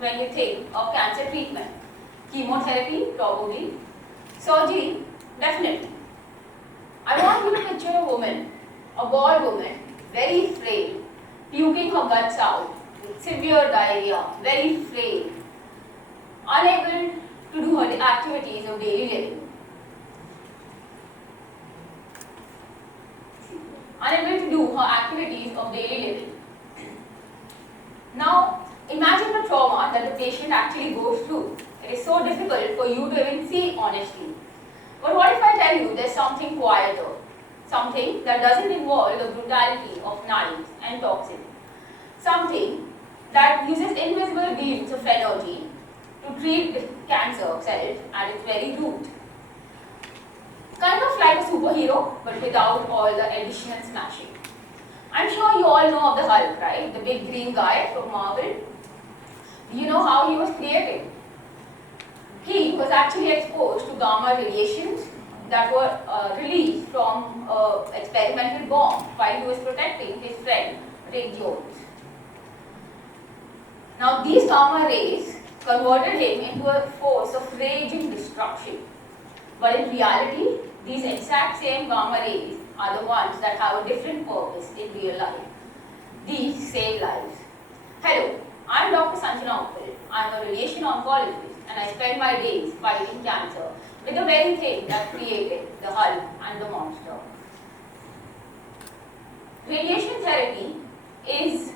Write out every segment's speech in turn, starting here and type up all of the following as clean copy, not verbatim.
when we think of cancer treatment? Chemotherapy, probably. Surgery, definitely. I want you to picture a woman, a bald woman, very frail, puking her guts out, with severe diarrhea, very frail, unable to do her activities of daily living. Unable to do her activities of daily living. Now, imagine the trauma that the patient actually goes through. It is so difficult for you to even see honestly. But what if I tell you there's something quieter, something that doesn't involve the brutality of knives and toxins, something that uses invisible beams of energy to treat cancer cells at its very root? Kind of like a superhero, but without all the additional smashing. I'm sure you all know of the Hulk, right? The big green guy from Marvel. You know how he was created? He was actually exposed to gamma radiations that were released from an experimental bomb while he was protecting his friend Rick Jones. Now these gamma rays converted him into a force of raging destruction. But in reality, these exact same gamma rays are the ones that have a different purpose in real life. These save lives. Hello, I'm Dr. Sanjana Uppal. I'm a radiation oncologist and I spend my days fighting cancer with the very thing that created the Hulk and the monster. Radiation therapy is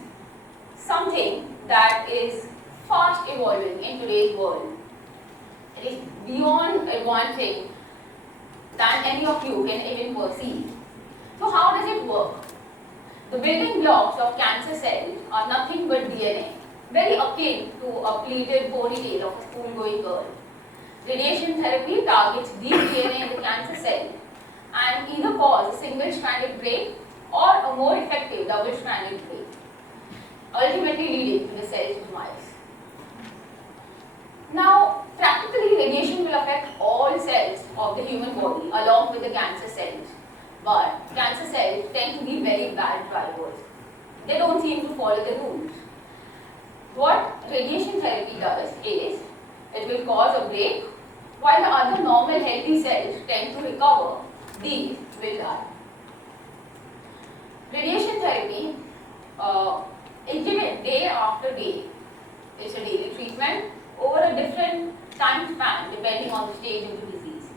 something that is fast evolving in today's world. It is beyond advancing than any of you can even perceive. So how does it work? The building blocks of cancer cells are nothing but DNA, very akin to a pleated ponytail of a school-going girl. Radiation therapy targets these DNA in the cancer cell and either cause a single-stranded break or a more effective double-stranded break, ultimately leading to the cell's demise. Now, practically radiation will affect all cells of the human body along with the cancer cells. But cancer cells tend to be very bad drivers. They don't seem to follow the rules. What radiation therapy does is, it will cause a break, while the other normal healthy cells tend to recover. These will die. Radiation therapy is given day after day. It's a daily treatment over a different time span depending on the stage of the disease.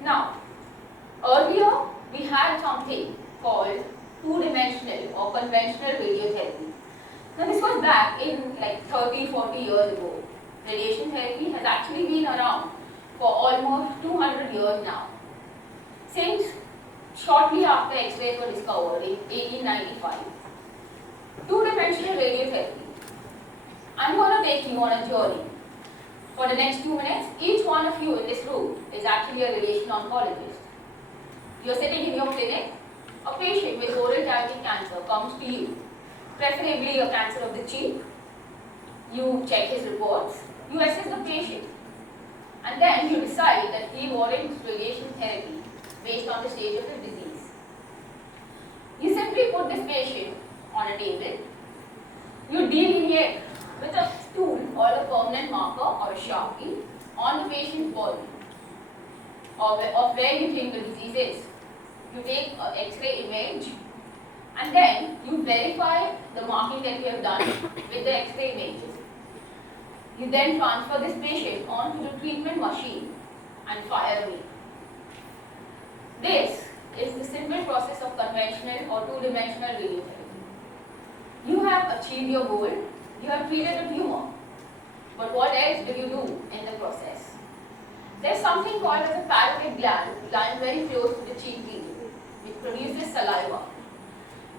Now, earlier we had something called two-dimensional or conventional radiotherapy. Now this was back in like 30-40 years ago. Radiation therapy has actually been around for almost 200 years now. Since shortly after X-rays were discovered in 1895. Two-dimensional radiotherapy. I'm going to take you on a journey. For the next 2 minutes, each one of you in this room is actually a radiation oncologist. You're sitting in your clinic, a patient with oral cavity cancer comes to you, preferably a cancer of the cheek. You check his reports, you assess the patient, and then you decide that he warrants radiation therapy based on the stage of his disease. You simply put this patient on a table, you delineate with a tool or a permanent marker or a Sharpie on the patient's body of where you think the disease is. You take an X-ray image and then you verify the marking that you have done with the X-ray images. You then transfer this patient onto the treatment machine and fire away. This is the simple process of conventional or two-dimensional radiotherapy. You have achieved your goal, you have treated a tumor, but what else do you do in the process? There's something called as a parotid gland lying very close to the cheek region, which produces saliva.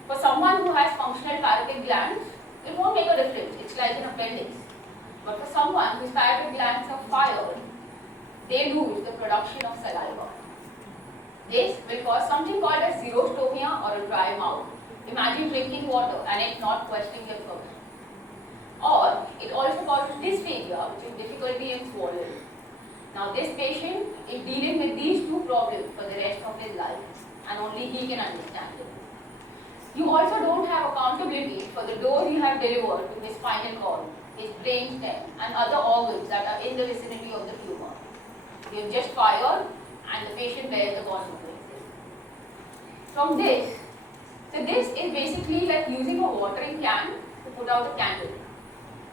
For someone who has functional parotid glands, it won't make a difference, it's like an appendix. But for someone whose parotid glands are fired, they lose the production of saliva. This will cause something called as xerostomia or a dry mouth. Imagine drinking water and it not questioning your thirst. Or it also causes dysphagia, which is difficulty in swallowing. Now this patient is dealing with these two problems for the rest of his life and only he can understand it. You also don't have accountability for the dose you have delivered to his spinal cord. his brainstem, and other organs that are in the vicinity of the tumor. You have just fired, and the patient bears the consequences. From this, so this is basically like using a watering can to put out a candle.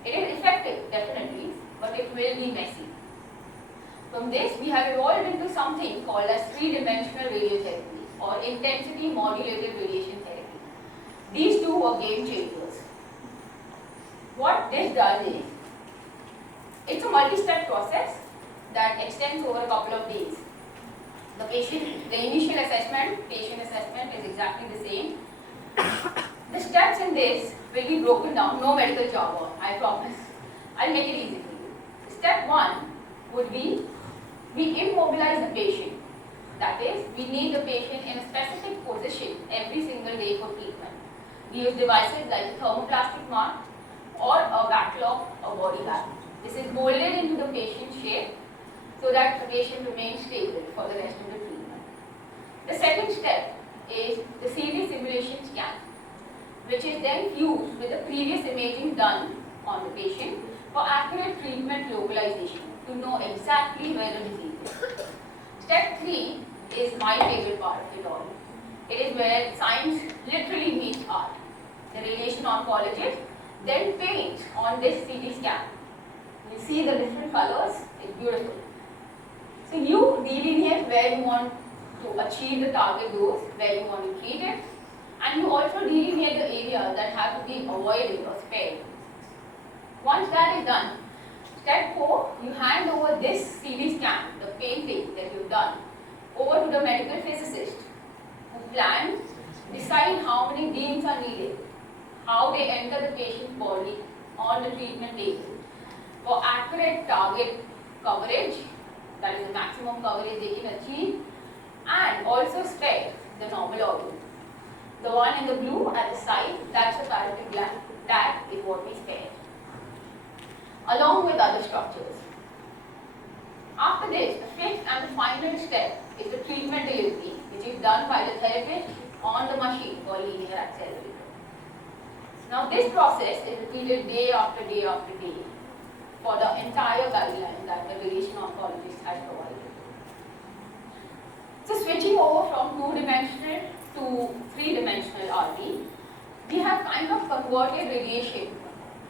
It is effective, definitely, but it will be messy. From this, we have evolved into something called as three-dimensional radiotherapy or intensity modulated radiation therapy. These two were game changers. What this does is, it's a multi-step process that extends over a couple of days. The initial assessment, patient assessment is exactly the same. The steps in this will be broken down, no medical jargon, I promise. I'll make it easy for you. Step 1 would be, we immobilize the patient. That is, we need the patient in a specific position every single day for treatment. We use devices like a thermoplastic mask or a backlock or body bag. This is molded into the patient's shape so that the patient remains stable for the rest of the treatment. The second step is the CD simulation scan, which is then fused with the previous imaging done on the patient for accurate treatment localization to know exactly where the disease is. Step 3 is my favorite part of it all. It is where science literally meets art. The radiation oncologist then paints on this CT scan. You see the different colors, it's beautiful. So you delineate where you want to achieve the target dose, where you want to treat it, and you also delineate the areas that have to be avoided or spared. Once that is done, step 4, you hand over this CD scan, the painting that you've done, over to the medical physicist who plans, decide how many beams are needed, how they enter the patient's body on the treatment table for accurate target coverage, that is the maximum coverage they can achieve, and also spare the normal organ. The one in the blue at the side, that's the parotid gland. That is what we spare, along with other structures. After this, the fifth and the final step is the treatment delivery, which is done by the therapist on the machine called linear accelerator. Now this process is repeated day after day after day for the entire guideline that the radiation oncologist has provided. So switching over from two-dimensional to three-dimensional RT, we have kind of converted radiation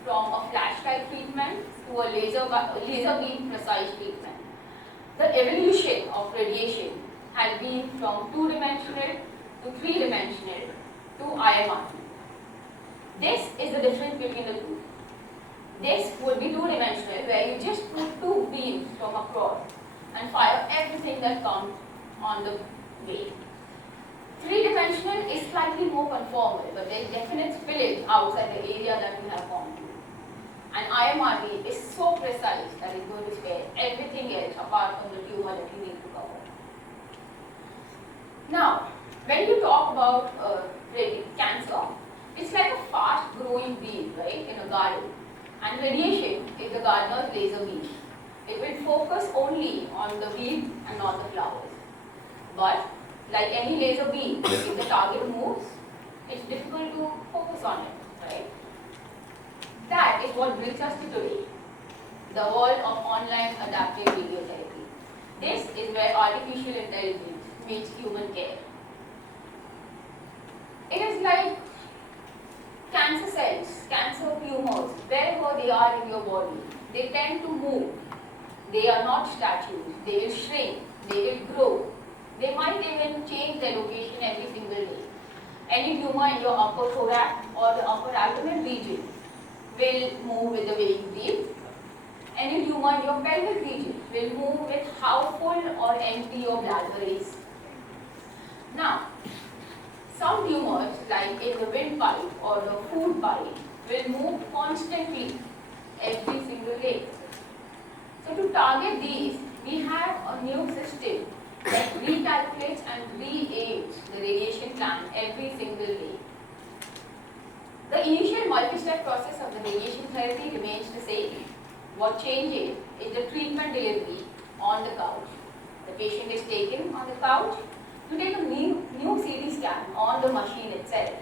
from a flash type treatment to a laser beam precise treatment. The evolution of radiation has been from two-dimensional to three-dimensional to IMRT. This is the difference between the two. This would be two-dimensional, where you just put two beams from across and fire everything that comes on the way. Three-dimensional is slightly more conformal, but there is definite spillage outside the area that we have gone to. And IMRT is so precise that it's going to spare everything else apart from the tumor that you need to cover. Now, when you talk about cancer, it's like a fast-growing weed, right, in a garden. And radiation is the gardener's laser beam. It will focus only on the weed and not the flowers. But, like any laser beam, if the target moves, it's difficult to focus on it, right? That is what brings us to today, the world of online adaptive radiotherapy. This is where artificial intelligence meets human care. It is like cancer cells, cancer tumors, wherever they are in your body, they tend to move. They are not statues. They will shrink. They will grow. They might even change their location every single day. Any tumor in your upper thorax or the upper abdomen region will move with the way you breathe. Any tumor in your pelvic region will move with how full or empty your bladder is. Now, some tumors, like in the windpipe or the food pipe, will move constantly every single day. So to target these, we have a new system that recalculates and re-aids the radiation plan every single day. The initial multi-step process of the radiation therapy remains the same. What changes is the treatment delivery on the couch. The patient is taken on the couch to take a new CT scan on the machine itself.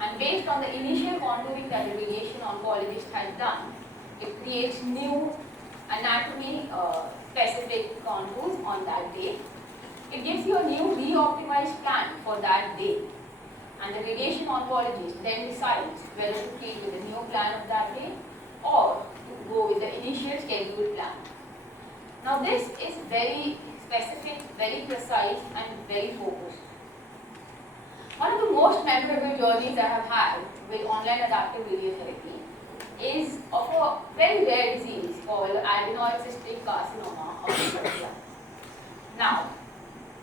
And based on the initial contouring that the radiation oncologist has done, It creates new anatomy specific contours on that day. It gives you a new re-optimized plan for that day. And the radiation oncologist then decides whether to treat with the new plan of that day or to go with the initial scheduled plan. Now this is very specific, very precise and very focused. One of the most memorable journeys I have had with online adaptive radiotherapy is of a very rare disease called adenoid cystic carcinoma of the trachea. Now,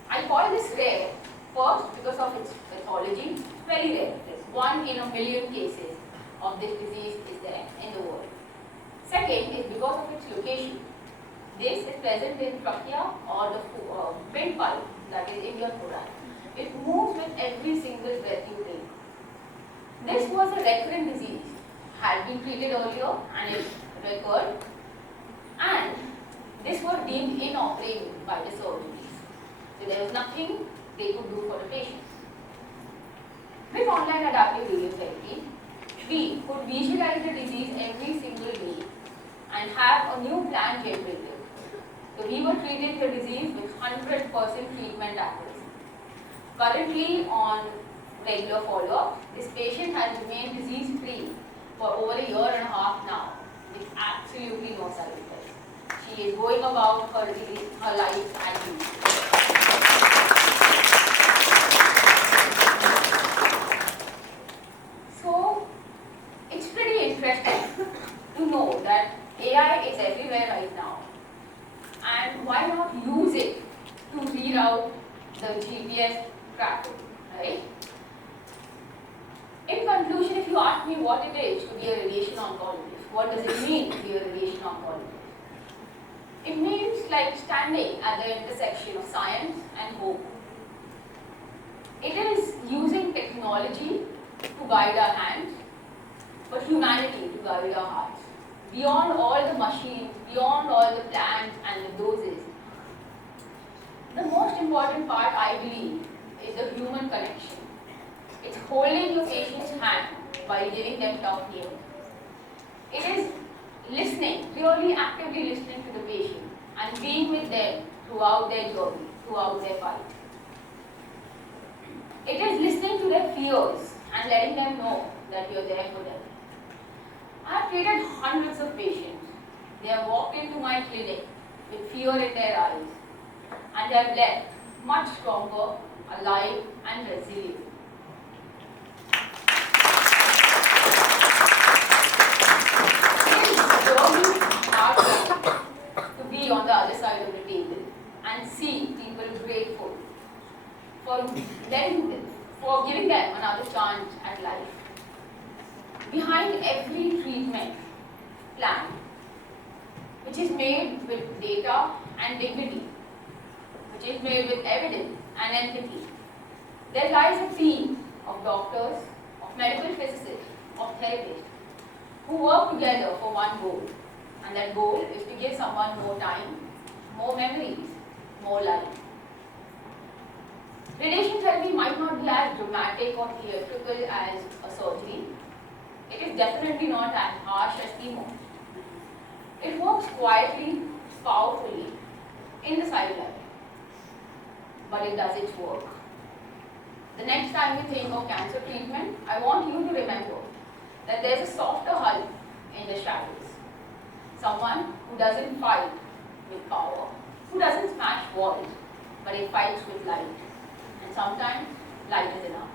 I call this rare first because of its pathology, very rare. It's 1 in a million cases of this disease is there in the world. Second is because of its location. This is present in trachea or the windpipe, that is in your thorax. It moves with every single breath you take. This was a recurrent disease, had been treated earlier and it recurred, and this was deemed inoperable by the surgeons. So there was nothing they could do for the patient. With online adaptive radiotherapy, we could visualize the disease every single day and have a new plan generated. So we were treating the disease with 100% treatment accuracy. Currently on regular follow-up, this patient has remained disease-free for over a year and a half now with absolutely no side effects. She is going about her life as usual. So it's pretty interesting to know that AI is everywhere right now, and why not use it to reroute the GPS traffic, right? In conclusion, if you ask me what it is to be a radiation oncologist, what does it mean to be a radiation oncologist? It means like standing at the intersection of science and hope. It is using technology to guide our hands, but humanity to guide our hearts. Beyond all the machines, beyond all the plans and the doses, the most important part, I believe, is the human connection. It's holding your patient's hand while giving them tough news. It is listening, really actively listening to the patient and being with them throughout their journey, throughout their fight. It is listening to their fears and letting them know that you're there for them. I have treated hundreds of patients. They have walked into my clinic with fear in their eyes, and they have left much stronger, alive and resilient. It is really hard to be on the other side of the table and see people grateful for giving them another chance at life. Behind every treatment plan, which is made with data and dignity, which is made with evidence and empathy, there lies a team of doctors, of medical physicists, of therapists, who work together for one goal, and that goal is to give someone more time, more memories, more life. Radiation therapy might not be as dramatic or theatrical as a surgery. It is definitely not as harsh as chemo. It works quietly, powerfully, in the sideline, but it does its work. The next time you think of cancer treatment, I want you to remember that there's a softer Hulk in the shadows. Someone who doesn't fight with power, who doesn't smash walls, but he fights with light. And sometimes light is enough.